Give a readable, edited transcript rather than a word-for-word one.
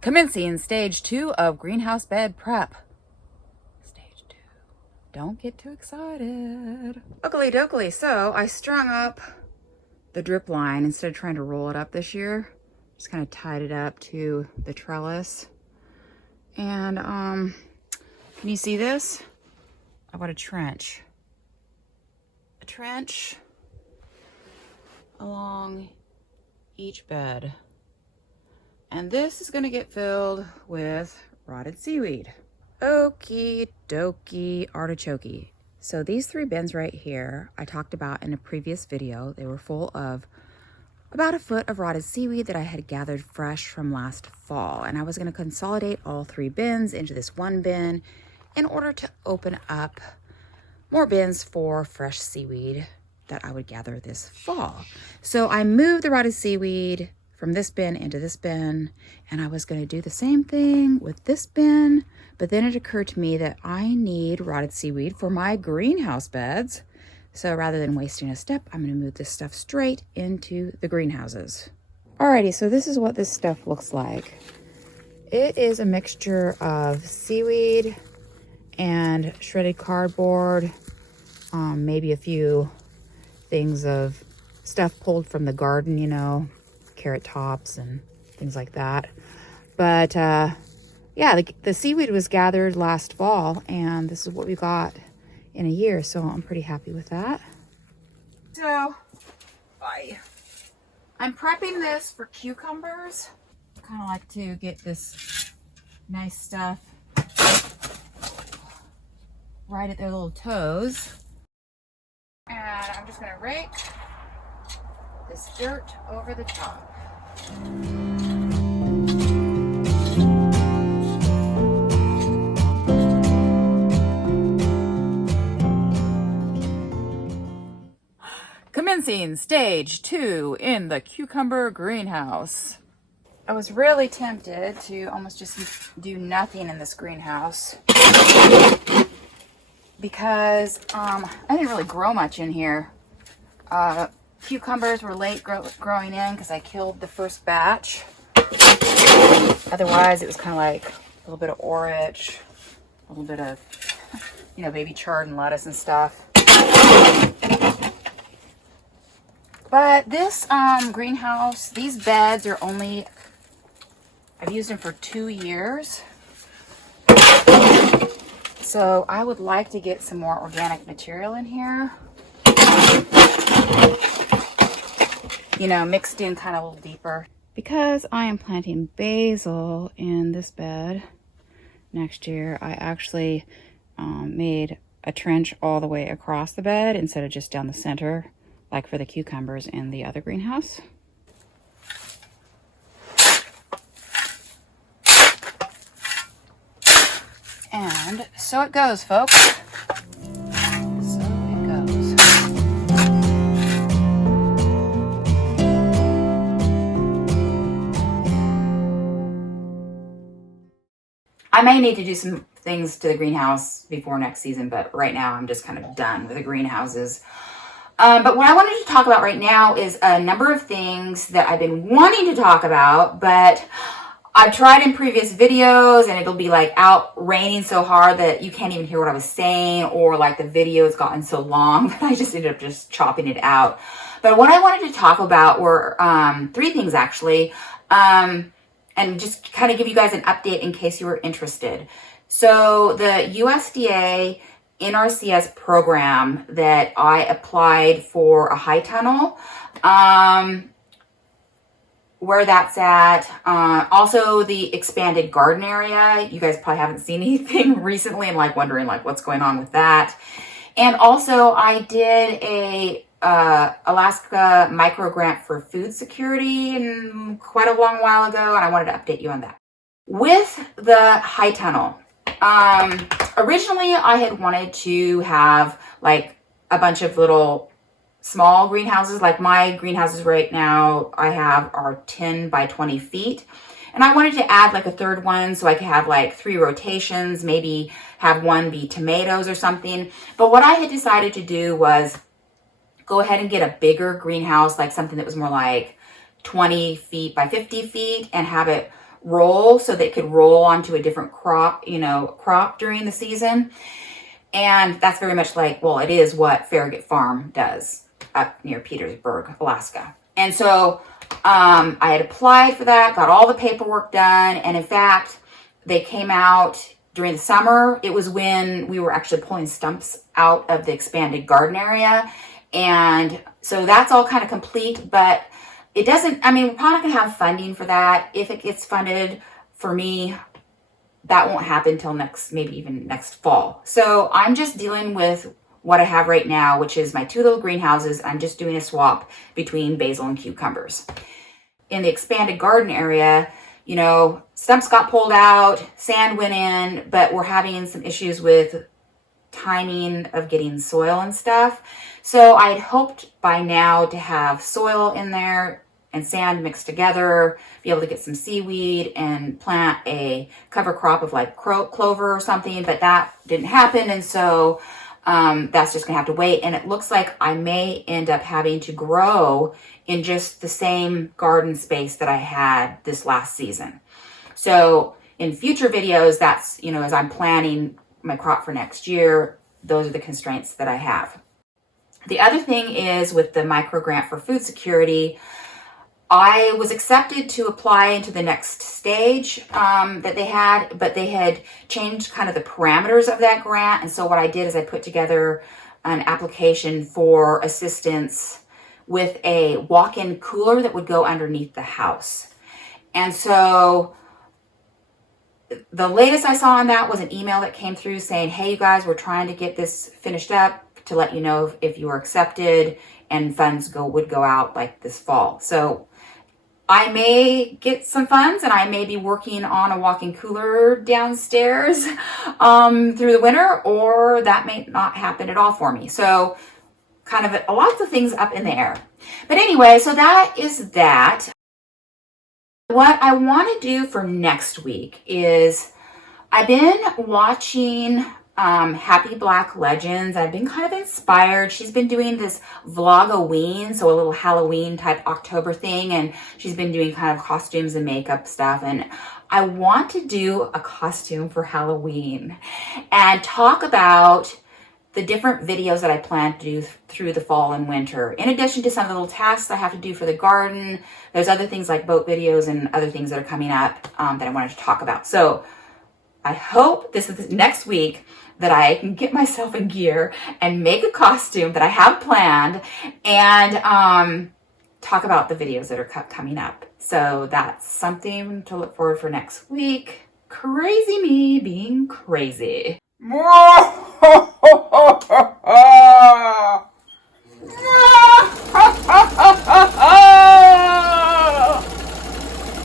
Commencing stage 2 of greenhouse bed prep. Stage 2. Don't get too excited. Oakley dokley. So I strung up the drip line instead of trying to roll it up this year. Just kind of tied it up to the trellis. And can you see this? I've got a trench. A trench along each bed. And this is gonna get filled with rotted seaweed. Okie dokie artichoke. So these 3 bins right here, I talked about in a previous video. They were full of about a foot of rotted seaweed that I had gathered fresh from last fall. And I was gonna consolidate all 3 bins into this one bin in order to open up more bins for fresh seaweed that I would gather this fall. So I moved the rotted seaweed from this bin into this bin, and I was gonna do the same thing with this bin, but then it occurred to me that I need rotted seaweed for my greenhouse beds. So rather than wasting a step, I'm gonna move this stuff straight into the greenhouses. Alrighty, so this is what this stuff looks like. It is a mixture of seaweed and shredded cardboard, maybe a few things of stuff pulled from the garden, you know, carrot tops and things like that. But yeah, the seaweed was gathered last fall, and this is what we got in a year, so I'm pretty happy with that. So I'm prepping this for cucumbers. I kind of like to get this nice stuff right at their little toes. And I'm just gonna rake this dirt over the top. Commencing stage 2 in the cucumber greenhouse. I was really tempted to almost just do nothing in this greenhouse because I didn't really grow much in here. Cucumbers were late growing in because I killed the first batch. Otherwise, it was kind of like a little bit of orach, a little bit of, you know, baby chard and lettuce and stuff. But this greenhouse, these beds are only, I've used them for 2 years. So I would like to get some more organic material in here. You know, mixed in kind of a little deeper. Because I am planting basil in this bed next year, I actually made a trench all the way across the bed instead of just down the center, like for the cucumbers in the other greenhouse. And so it goes, folks. So it goes. I may need to do some things to the greenhouse before next season, but right now I'm just kind of done with the greenhouses. But what I wanted to talk about right now is a number of things that I've been wanting to talk about, but I've tried in previous videos and it'll be like out raining so hard that you can't even hear what I was saying, or like the video has gotten so long that I just ended up just chopping it out. But what I wanted to talk about were 3 things actually, and just kind of give you guys an update in case you were interested. So the USDA NRCS program that I applied for a high tunnel, where that's at. Also the expanded garden area. You guys probably haven't seen anything recently and like wondering like what's going on with that. And also I did a Alaska micro grant for food security and quite a long while ago, and I wanted to update you on that. With the high tunnel, originally I had wanted to have like a bunch of little small greenhouses. Like my greenhouses right now I have are 10 by 20 feet. And I wanted to add like a third one so I could have like 3 rotations, maybe have one be tomatoes or something. But what I had decided to do was go ahead and get a bigger greenhouse, like something that was more like 20 feet by 50 feet, and have it roll so that it could roll onto a different crop, crop during the season. And that's very much like, well, it is what Farragut Farm does up near Petersburg, Alaska. And so I had applied for that, got all the paperwork done. And in fact, they came out during the summer. It was when we were actually pulling stumps out of the expanded garden area. And so that's all kind of complete, but it doesn't, I mean, we're probably not gonna have funding for that. If it gets funded for me, that won't happen until maybe even next fall. So I'm just dealing with what I have right now, which is my 2 little greenhouses. I'm just doing a swap between basil and cucumbers. In the expanded garden area, stumps got pulled out, sand went in, but we're having some issues with timing of getting soil and stuff. So I'd hoped by now to have soil in there and sand mixed together, be able to get some seaweed and plant a cover crop of like clover or something, but that didn't happen. And so that's just gonna have to wait. And it looks like I may end up having to grow in just the same garden space that I had this last season. So in future videos, that's, as I'm planning my crop for next year, those are the constraints that I have. The other thing is with the micro grant for food security, I was accepted to apply into the next stage that they had, but they had changed kind of the parameters of that grant. And so what I did is I put together an application for assistance with a walk-in cooler that would go underneath the house. And so the latest I saw on that was an email that came through saying, hey, you guys, we're trying to get this finished up to let you know if you were accepted, and funds would go out like this fall. So I may get some funds, and I may be working on a walk-in cooler downstairs through the winter, or that may not happen at all for me. So kind of lots of things up in the air. But anyway, so that is that. What I want to do for next week is I've been watching Happy Black Legends. I've been kind of inspired. She's been doing this vlog-a-ween, so a little Halloween type October thing, and she's been doing kind of costumes and makeup stuff. And I want to do a costume for Halloween and talk about the different videos that I plan to do through the fall and winter. In addition to some of the little tasks I have to do for the garden, there's other things like boat videos and other things that are coming up that I wanted to talk about. So I hope this is next week that I can get myself in gear and make a costume that I have planned and talk about the videos that are coming up. So that's something to look forward for next week. Crazy me being crazy.